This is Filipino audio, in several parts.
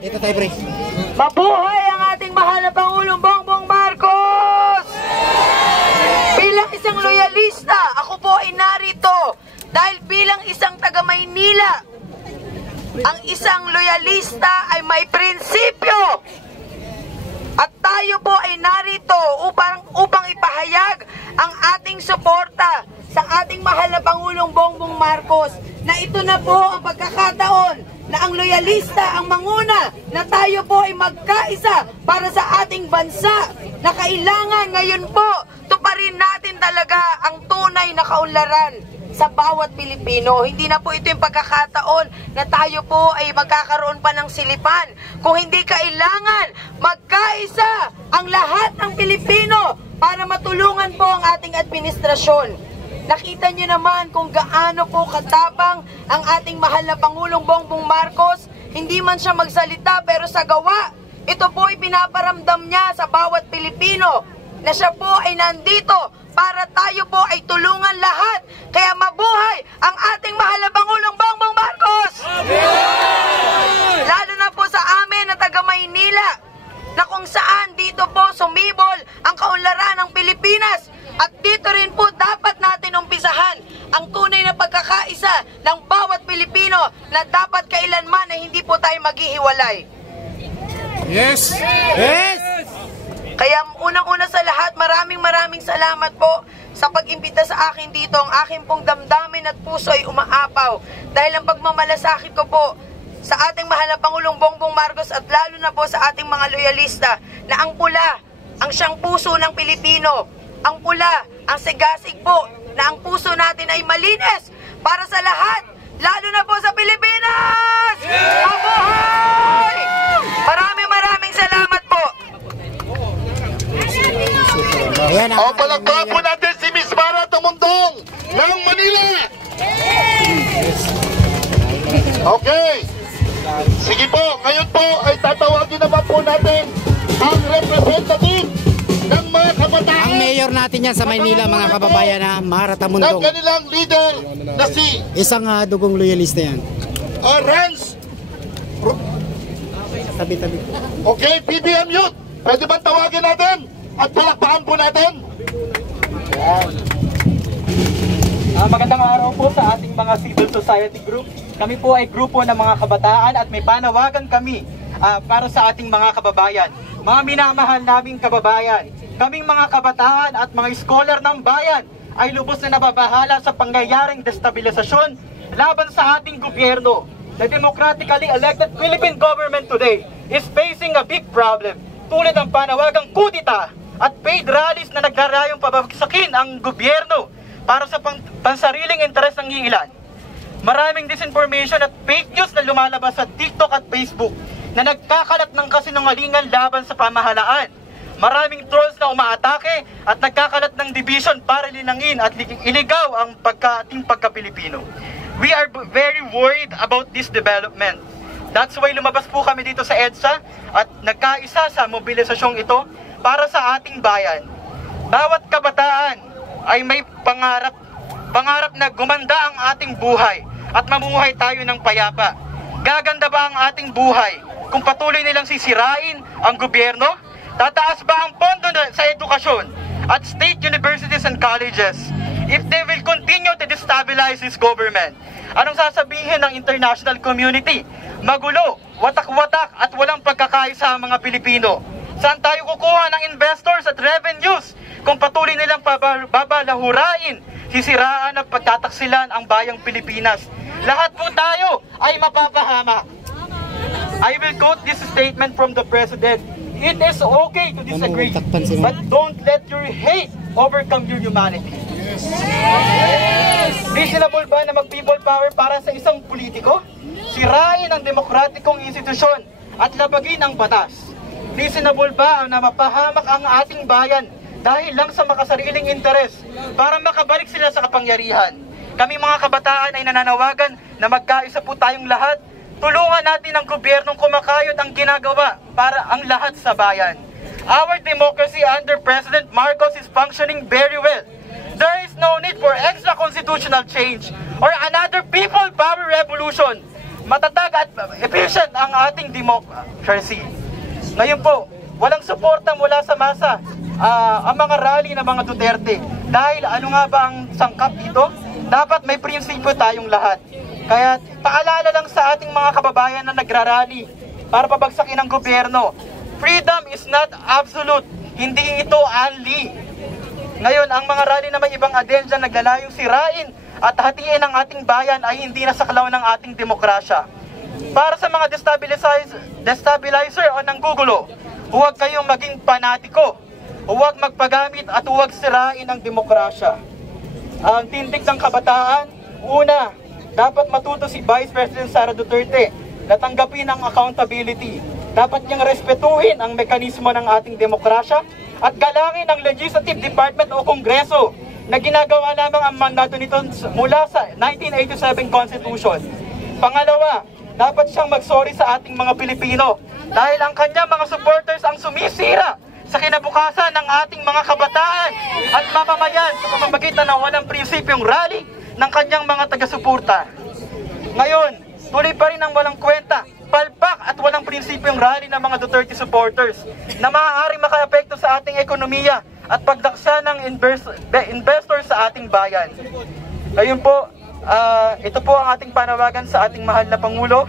Ito tayo, pre. Mabuhay ang ating mahal na Pangulong Bongbong Marcos! Bilang isang loyalista, ako po ay narito dahil bilang isang taga-Maynila, ang isang loyalista ay may prinsipyo. At tayo po ay narito upang ipahayag ang ating suporta sa ating mahal na Pangulong Bongbong Marcos, na ito na po ang pagkakataon na ang loyalista ang manguna, na tayo po ay magkaisa para sa ating bansa, na kailangan ngayon po tuparin natin talaga ang tunay na kaunlaran sa bawat Pilipino. Hindi na po ito yung pagkakataon na tayo po ay magkakaroon pa ng silipan. Kung hindi kailangan magkaisa ang lahat ng Pilipino para matulungan po ang ating administrasyon. Nakita niyo naman kung gaano po katapang ang ating mahal na Pangulong Bongbong Marcos. Hindi man siya magsalita, pero sa gawa, ito po ay pinaparamdam niya sa bawat Pilipino na siya po ay nandito para tayo po ay tulungan lahat. Kaya mabuhay ang ating mahal na Pangulong Bongbong Marcos! Lalo na po sa amin na taga Maynila, na kung saan dito po sumibol ang kaunlaran ng Pilipinas. At dito rin po dapat natin umpisahan ang tunay na pagkakaisa ng bawat Pilipino, na dapat kailanman ay hindi po tayo maghihiwalay. Yes! Yes! Kaya unang-una sa lahat, maraming salamat po sa pag-imbita sa akin dito. Ang aking pong damdamin at puso ay umaapaw dahil ang pagmamalasakit ko po sa ating mahal na Pangulong Bongbong Marcos, at lalo na po sa ating mga loyalista, na ang pula ang siyang puso ng Pilipino. Ang pula, ang sigasig po, na ang puso natin ay malinis para sa lahat, lalo na po sa Pilipinas! Mabuhay! Maraming salamat po. O, palakpakan po natin si Miss Mara Tumundong ng Manila. Okay. Sige po, ngayon po ay tatawagin naman po natin ang representative ng mga kabataan. Ang mayor natin yan sa Maynila, mga kababayan, na Mara Tumundong. Ng kanilang leader na si isang dugong loyalista yan. Rans. Tabi-tabi. Okay, PBM Youth. Pwede ba tawagin natin? At palakpakan po natin. Magandang araw po sa ating mga civil society group. Kami po ay grupo ng mga kabataan at may panawagan kami para sa ating mga kababayan. Mga minamahal naming kababayan, kaming mga kabataan at mga scholar ng bayan ay lubos na nababahala sa pangyayaring destabilisasyon laban sa ating gobyerno. The democratically elected Philippine government today is facing a big problem, tulad ng panawagang kudita at paid rallies na nagrarayong pabagsakin ang gobyerno para sa pansariling interes ng iilan. Maraming disinformation at fake news na lumalabas sa TikTok at Facebook na nagkakalat ng kasinungalingan laban sa pamahalaan. Maraming trolls na umaatake at nagkakalat ng division para linangin at iligaw ang ating pagka-Pilipino. We are very worried about this development. That's why lumabas po kami dito sa EDSA at nagkaisa sa mobilisasyong ito para sa ating bayan. Bawat kabataan ay may pangarap na gumanda ang ating buhay at mamuhay tayo ng payapa. Gaganda ba ang ating buhay kung patuloy nilang sisirain ang gobyerno? Tataas ba ang pondo sa edukasyon at state universities and colleges if they will continue to destabilize this government? Anong sasabihin ng international community? Magulo, watak-watak at walang pagkakaisa ang mga Pilipino. Saan tayo kukuha ng investors at revenues kung patuloy nilang babalahurain, sisiraan at pagtataksilan ang bayang Pilipinas? Lahat po tayo ay mapapahamak. I will quote this statement from the President. It is okay to disagree, but don't let your hate overcome your humanity. Reasonable ba na mag-people power para sa isang politiko? Sirain ang demokratikong institusyon at labagin ang batas. Reasonable ba na mapahamak ang ating bayan dahil lang sa makasariling interes para makabalik sila sa kapangyarihan? Kami mga kabataan ay nananawagan na magkaisa po tayong lahat. Tulungan natin ang gobyernong kumakayod ang ginagawa para ang lahat sa bayan. Our democracy under President Marcos is functioning very well. There is no need for extra constitutional change or another people power revolution. matatag at efficient ang ating democracy. Ngayon po, walang suporta mula sa masa ang mga rally ng mga Duterte. Dahil ano nga ba ang sangkap dito? Dapat may prinsipyo tayong lahat. Kaya paalala lang sa ating mga kababayan na nagrarally para pabagsakin ang gobyerno. Freedom is not absolute. Hindi ito only. Ngayon, ang mga rally na may ibang agenda naglalayong sirain at hatiin ang ating bayan ay hindi na saklaw ng ating demokrasya. Para sa mga destabilizer o nanggugulo, huwag kayong maging panatiko, huwag magpagamit at huwag sirain ang demokrasya. Ang tindig ng kabataan, una, dapat matuto si Vice President Sara Duterte na tanggapin ang accountability. Dapat niyang respetuhin ang mekanismo ng ating demokrasya at galangin ang Legislative Department o Kongreso na ginagawa lamang ang mandato nito mula sa 1987 Constitution. Pangalawa, dapat siyang magsorry sa ating mga Pilipino dahil ang kanyang mga supporters ang sumisira sa kinabukasan ng ating mga kabataan at mamamayan sa pamamagitan ng walang prinsipyong rally ng kanyang mga taga-suporta. Ngayon, tuloy pa rin ang walang kwenta, palpak at walang prinsipyong rally ng mga Duterte supporters na maaaring makaapekto sa ating ekonomiya at pagdaksa ng investors sa ating bayan. Ngayon po, ito po ang ating panawagan sa ating mahal na Pangulo.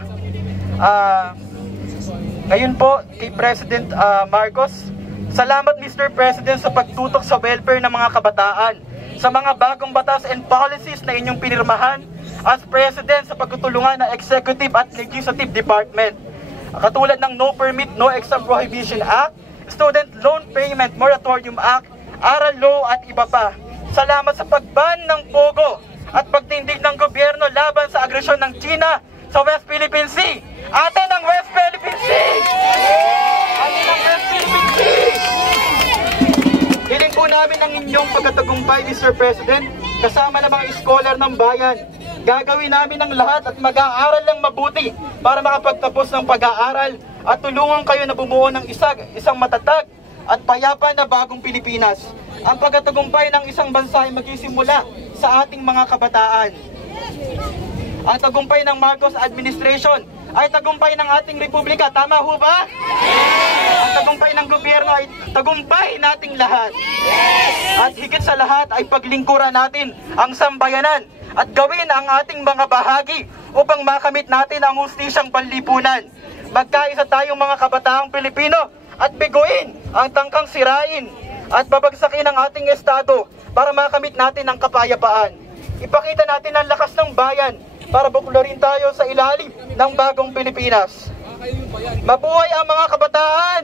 Ngayon po, kay President Marcos, salamat Mr. President sa pagtutok sa welfare ng mga kabataan, sa mga bagong batas and policies na inyong pinirmahan as President sa pagtutulungan ng Executive at Legislative Department. Katulad ng No Permit, No Exam Prohibition Act, Student Loan Payment Moratorium Act, Aral Law at iba pa. Salamat sa pagban ng POGO at pagtindig ng gobyerno laban sa agresyon ng China sa West Philippine Sea. Atin ang West Philippine Sea! Atin ang West Philippine Sea! Hiling po namin ang inyong pagkatagumpay, Mr. President, kasama ng mga scholar ng bayan. Gagawin namin ang lahat at mag-aaral ng mabuti para makapagtapos ng pag-aaral at tulungan kayo na bumuo ng isang matatag at payapa na bagong Pilipinas. Ang pagkatagumpay ng isang bansa ay magsisimula sa ating mga kabataan. Ang tagumpay ng Marcos administration ay tagumpay ng ating republika. Tama ho ba? Ang tagumpay ng gobyerno ay tagumpay nating lahat. At higit sa lahat ay paglingkuran natin ang sambayanan at gawin ang ating mga bahagi upang makamit natin ang hustisyang panlipunan. Magkaisa tayong mga kabataang Pilipino at biguin ang tangkang sirain at babagsakin ang ating estado para makamit natin ang kapayapaan. Ipakita natin ang lakas ng bayan para buklarin tayo sa ilalim ng bagong Pilipinas. Mabuhay ang mga kabataan!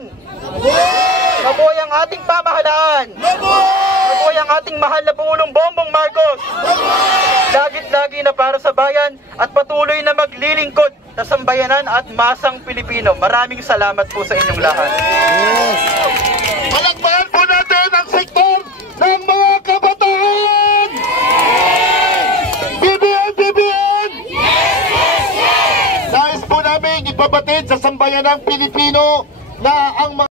Mabuhay ang ating pamahalaan! Mabuhay ang ating mahal na Pangulong Bongbong Marcos! Lagit-lagi na para sa bayan at patuloy na maglilingkod sa sambayanan at masang Pilipino. Maraming salamat po sa inyong lahat. Palakpakan po natin ang sektor ng mga kabataan! BBM! BBM! Nais po namin ipabatid sa sambayanang Pilipino na ang mga